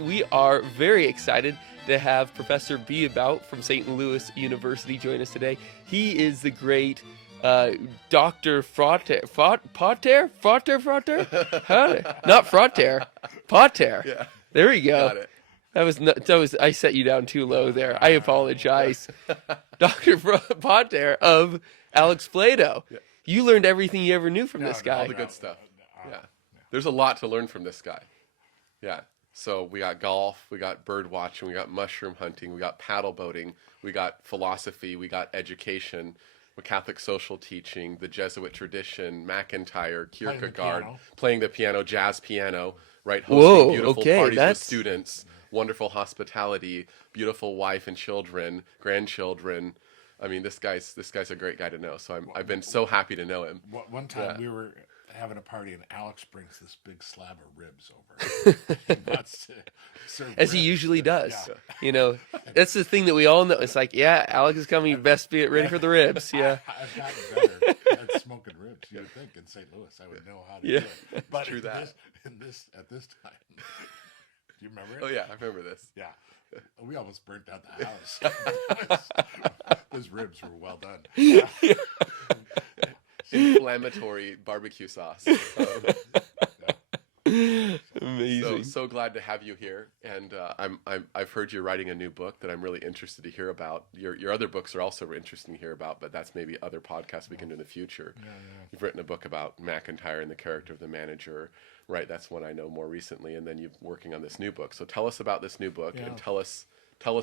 we are very excited to have Professor Beabout from St. Louis University join us today. He is the great Dr. Frater? Not Frater. Pater. Yeah. There we go. Got it. That was I set you down too low there. I apologize. Dr. Pater of Alex Plato. Yeah. You learned everything you ever knew from this guy. All the good stuff. Yeah. There's a lot to learn from this guy. Yeah. So we got golf, we got bird watching, we got mushroom hunting, we got paddle boating, we got philosophy, we got education, with Catholic social teaching, the Jesuit tradition, MacIntyre, Kierkegaard, playing the piano, jazz piano, right? Hosting beautiful parties with students, wonderful hospitality, beautiful wife and children, grandchildren. I mean, this guy's a great guy to know. So I've been so happy to know him. One time we were having a party and Alex brings this big slab of ribs over. He wants to serve As ribs. he usually does. Yeah. You know, that's the thing that we all know. It's like, yeah, Alex is coming. You best be ready for the ribs. Yeah. I've gotten better at smoking ribs. You'd think in St. Louis I would know how to do it. But True that. At this time, do you remember it? Oh yeah, I remember this. Yeah. We almost burnt down the house. Those ribs were well done. Inflammatory barbecue sauce. Amazing. So glad to have you here, and I've heard you're writing a new book that I'm really interested to hear about. Your other books are also interesting to hear about, but that's maybe other podcasts we can do in the future. Yeah. You've written a book about MacIntyre and the character of the manager, right? That's one I know more recently, and then you're working on this new book. So tell us about this new book and tell us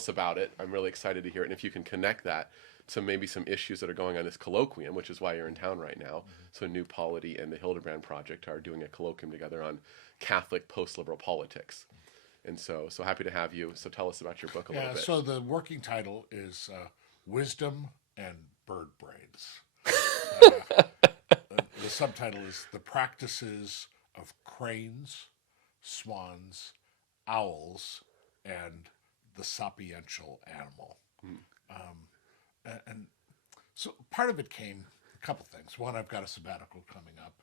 about it. I'm really excited to hear it, and if you can connect that to maybe some issues that are going on this colloquium, which is why you're in town right now. So New Polity and the Hildebrand Project are doing a colloquium together on Catholic post-liberal politics. And so happy to have you. So tell us about your book a little bit. So the working title is Wisdom and Bird Brains. The subtitle is The Practices of Cranes, Swans, Owls, and the Sapiential Animal. And so part of it came, a couple things. One, I've got a sabbatical coming up,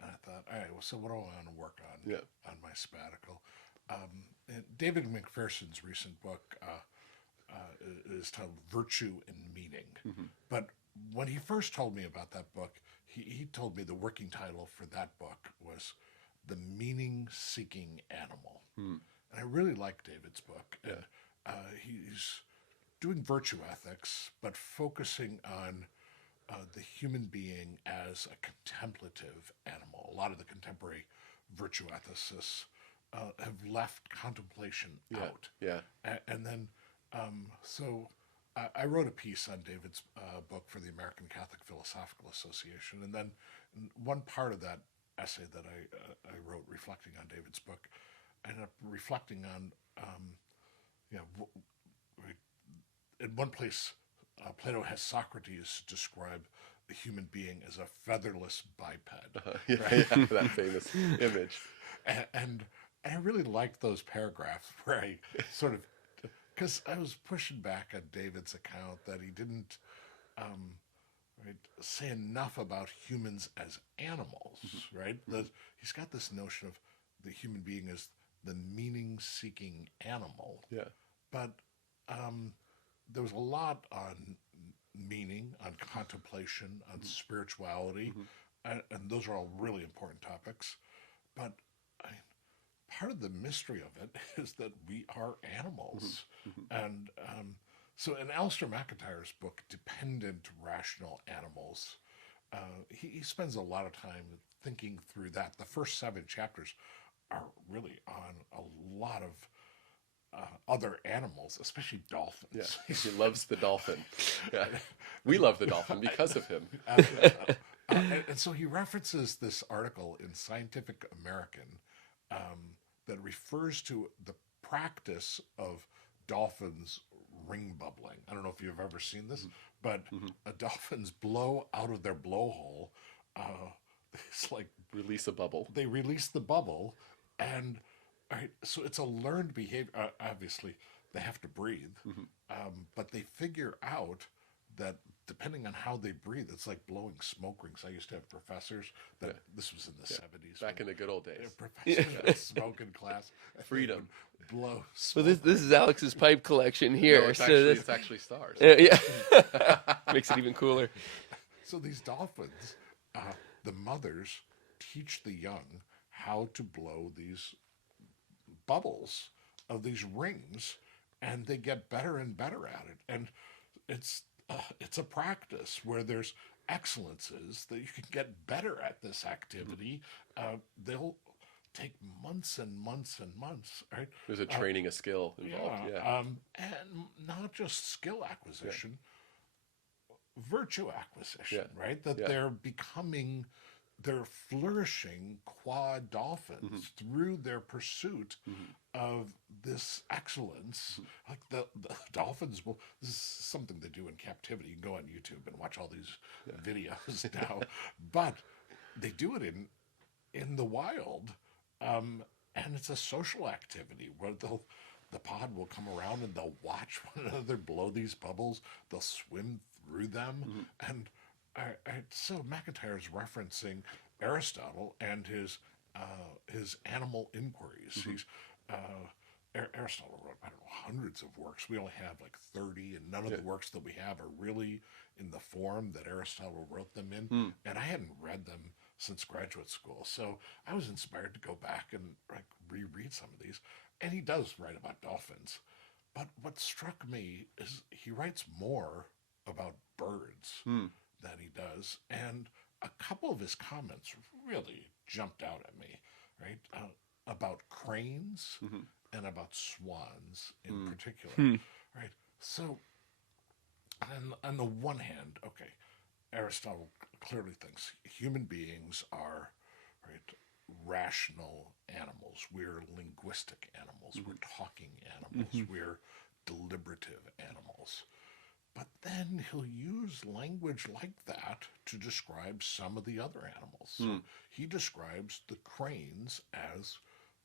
and I thought, all right, well, so what do I want to work on on my sabbatical? And David McPherson's recent book is titled Virtue and Meaning. But when he first told me about that book, he told me the working title for that book was The Meaning-Seeking Animal. And I really like David's book. And he's doing virtue ethics, but focusing on the human being as a contemplative animal. A lot of the contemporary virtue ethicists have left contemplation out. Yeah. And then, so I wrote a piece on David's book for the American Catholic Philosophical Association, and then one part of that essay that I wrote reflecting on David's book, I ended up reflecting on, in one place, Plato has Socrates describe the human being as a featherless biped. That famous image. And I really liked those paragraphs where I sort of, because I was pushing back on David's account that he didn't say enough about humans as animals, right? He's got this notion of the human being as the meaning-seeking animal. Yeah. But there was a lot on meaning, on contemplation, on spirituality, and those are all really important topics. But part of the mystery of it is that we are animals. And so in Alistair MacIntyre's book, Dependent Rational Animals, he spends a lot of time thinking through that. The first 7 chapters are really on a lot of other animals, especially dolphins. Yeah, he loves the dolphin. Yeah. We love the dolphin because of him. And so he references this article in Scientific American that refers to the practice of dolphins ring bubbling. I don't know if you've ever seen this, but dolphins blow out of their blowhole. It's like Release a bubble. they release the bubble, and so it's a learned behavior. Obviously, they have to breathe, but they figure out that depending on how they breathe, it's like blowing smoke rings. I used to have professors that this was in the 70s. Back in the good old days. Professors would smoke in class. And Freedom. Blow Well, smoke this is Alex's pipe collection here. No, it's actually stars. Yeah. Makes it even cooler. So these dolphins, the mothers teach the young how to blow these bubbles of these rings, and they get better and better at it. And it's a practice where there's excellences that you can get better at this activity. They'll take months and months and months, right? There's a training, a skill involved. Yeah. And not just skill acquisition, virtue acquisition, right? That they're flourishing quad dolphins through their pursuit of this excellence. Like the dolphins this is something they do in captivity. You can go on YouTube and watch all these videos now, but they do it in the wild, and it's a social activity where the pod will come around and they'll watch one another blow these bubbles. They'll swim through them, and so McIntyre's referencing Aristotle and his animal inquiries. He's Aristotle wrote, I don't know, hundreds of works. We only have like 30, and none of the works that we have are really in the form that Aristotle wrote them in. And I hadn't read them since graduate school, so I was inspired to go back and like reread some of these. And he does write about dolphins, but what struck me is he writes more about birds than he does, and a couple of his comments really jumped out at me, right? About cranes and about swans in particular, right? So, on the one hand, okay, Aristotle clearly thinks human beings are, right, rational animals. We're linguistic animals. We're talking animals. We're deliberative animals. But then he'll use language like that to describe some of the other animals. So he describes the cranes as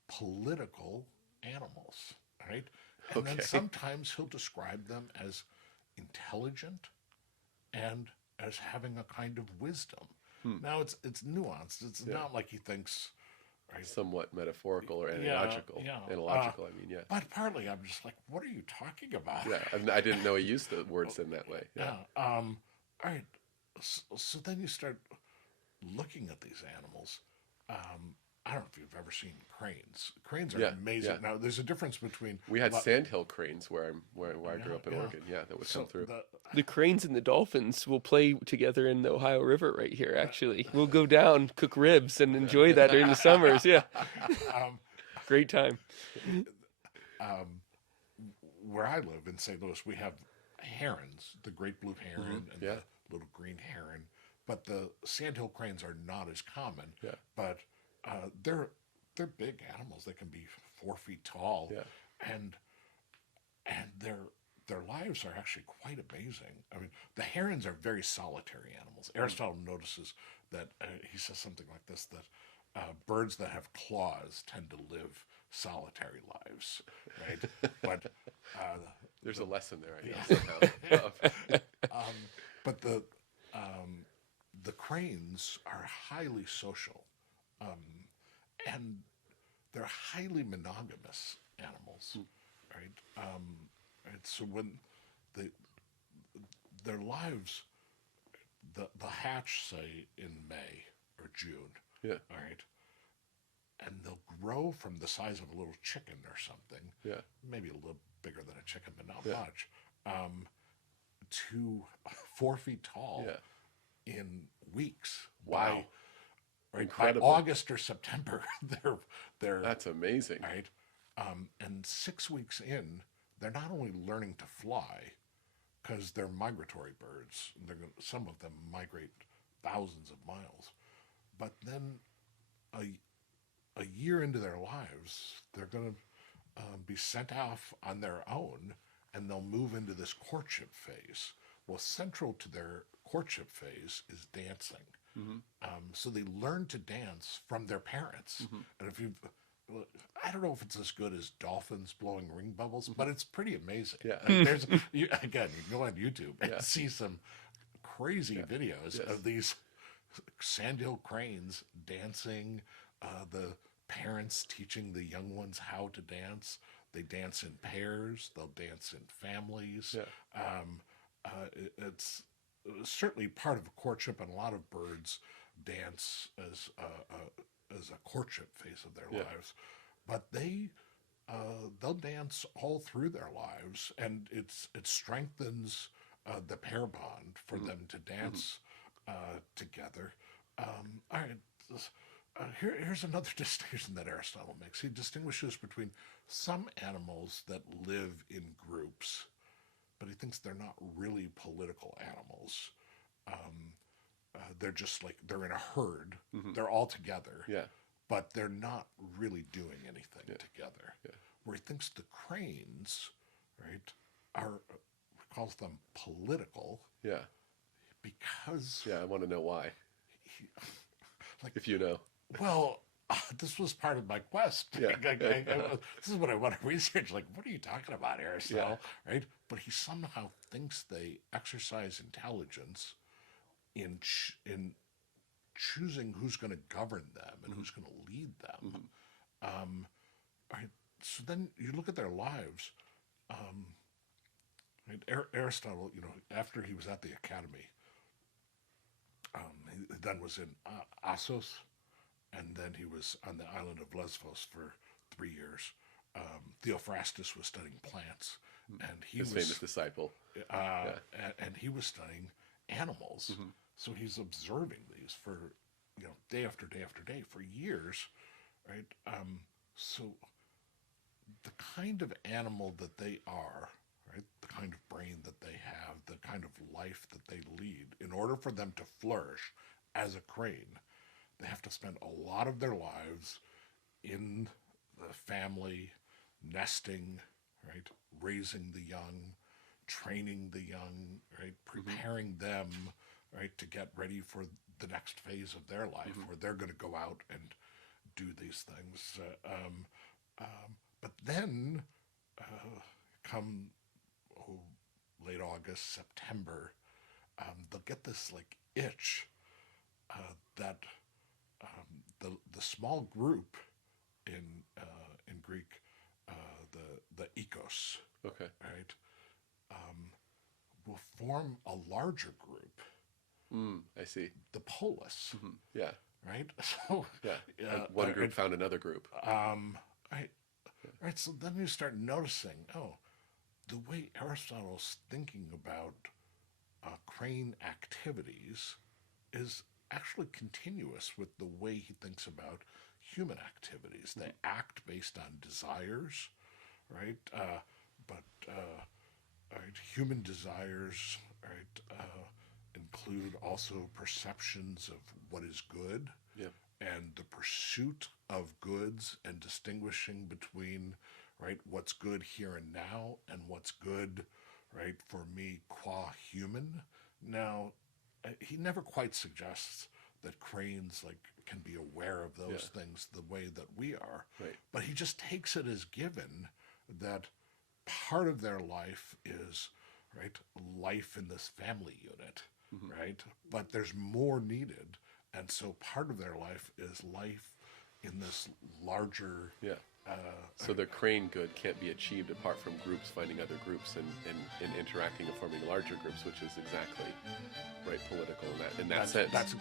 political animals, right? And then sometimes he'll describe them as intelligent and as having a kind of wisdom. Now it's nuanced. It's not like he thinks, right, somewhat metaphorical or analogical. Analogical, I mean, But partly I'm just like, what are you talking about? I didn't know he used the words in that way. All right. So then you start looking at these animals. I don't know if you've ever seen cranes. Cranes are amazing. Now, there's a difference between... We had sandhill cranes where I grew up in Oregon. Yeah, that would come through. The cranes and the dolphins will play together in the Ohio River right here, actually. We'll go down, cook ribs, and enjoy that during the summers. Yeah. Great time. Where I live in St. Louis, we have herons, the great blue heron and the little green heron. But the sandhill cranes are not as common. Yeah. But they're big animals. They can be 4 feet tall, and their lives are actually quite amazing. I mean, the herons are very solitary animals. Aristotle notices that he says something like this, that birds that have claws tend to live solitary lives, right? But there's a lesson there, I guess. But the cranes are highly social. And they're highly monogamous animals, right? So when their lives, the hatch, say, in May or June, all right, and they'll grow from the size of a little chicken or something, maybe a little bigger than a chicken, but not much, to 4 feet tall in weeks. Wow. By August or September, they're that's amazing, right? And 6 weeks in, they're not only learning to fly, because they're migratory birds. Some of them migrate thousands of miles, but then a year into their lives, they're going to be sent off on their own, and they'll move into this courtship phase. Well, central to their courtship phase is dancing. So they learn to dance from their parents. And I don't know if it's as good as dolphins blowing ring bubbles, but it's pretty amazing. Like you can go on YouTube and see some crazy videos Yes. of these sandhill cranes dancing, the parents teaching the young ones how to dance. They dance in pairs, they'll dance in families. Yeah. It's certainly part of a courtship, and a lot of birds dance as a courtship phase of their lives. But they'll dance all through their lives, and it strengthens the pair bond for them to dance together. All right. Here's another distinction that Aristotle makes. He distinguishes between some animals that live in groups, but he thinks they're not really political animals. They're just like, they're in a herd. They're all together. Yeah. But they're not really doing anything together. Yeah. Where he thinks the cranes, right, he calls them political. Yeah. Because Yeah, I want to know why. Like, if you know. Well, this was part of my quest. Yeah. This is what I want to research. Like, what are you talking about, Aristotle? Right? But he somehow thinks they exercise intelligence in choosing who's going to govern them and who's going to lead them. Right? So then you look at their lives. Right? Aristotle, after he was at the academy, he then was in Assos, and then he was on the island of Lesbos for 3 years. Theophrastus was studying plants, and His famous disciple. and he was studying animals. So he's observing these for day after day after day for years, right? So the kind of animal that they are, right? The kind of brain that they have, the kind of life that they lead, in order for them to flourish as a crane, they have to spend a lot of their lives in the family, nesting, right? Raising the young, training the young, right? Preparing them, right? To get ready for the next phase of their life where they're going to go out and do these things. But then come late August, September, they'll get this like itch that the small group in Greek, the ecos, Okay. right, will form a larger group, I see. the polis, Yeah. right? So Yeah. Like one group found another group. right, right. So then you start noticing, the way Aristotle's thinking about crane activities is actually continuous with the way he thinks about human activities. They act based on desires, right? Right, human desires, right, include also perceptions of what is good, and the pursuit of goods, and distinguishing between, right, what's good here and now and what's good, right, for me qua human. Now, he never quite suggests that cranes can be aware of those things the way that we are, Right. but he just takes it as given that part of their life is, right, life in this family unit, right, but there's more needed, and so part of their life is life in this larger. So the crane good can't be achieved apart from groups finding other groups and interacting and forming larger groups, which is exactly right political in that sense.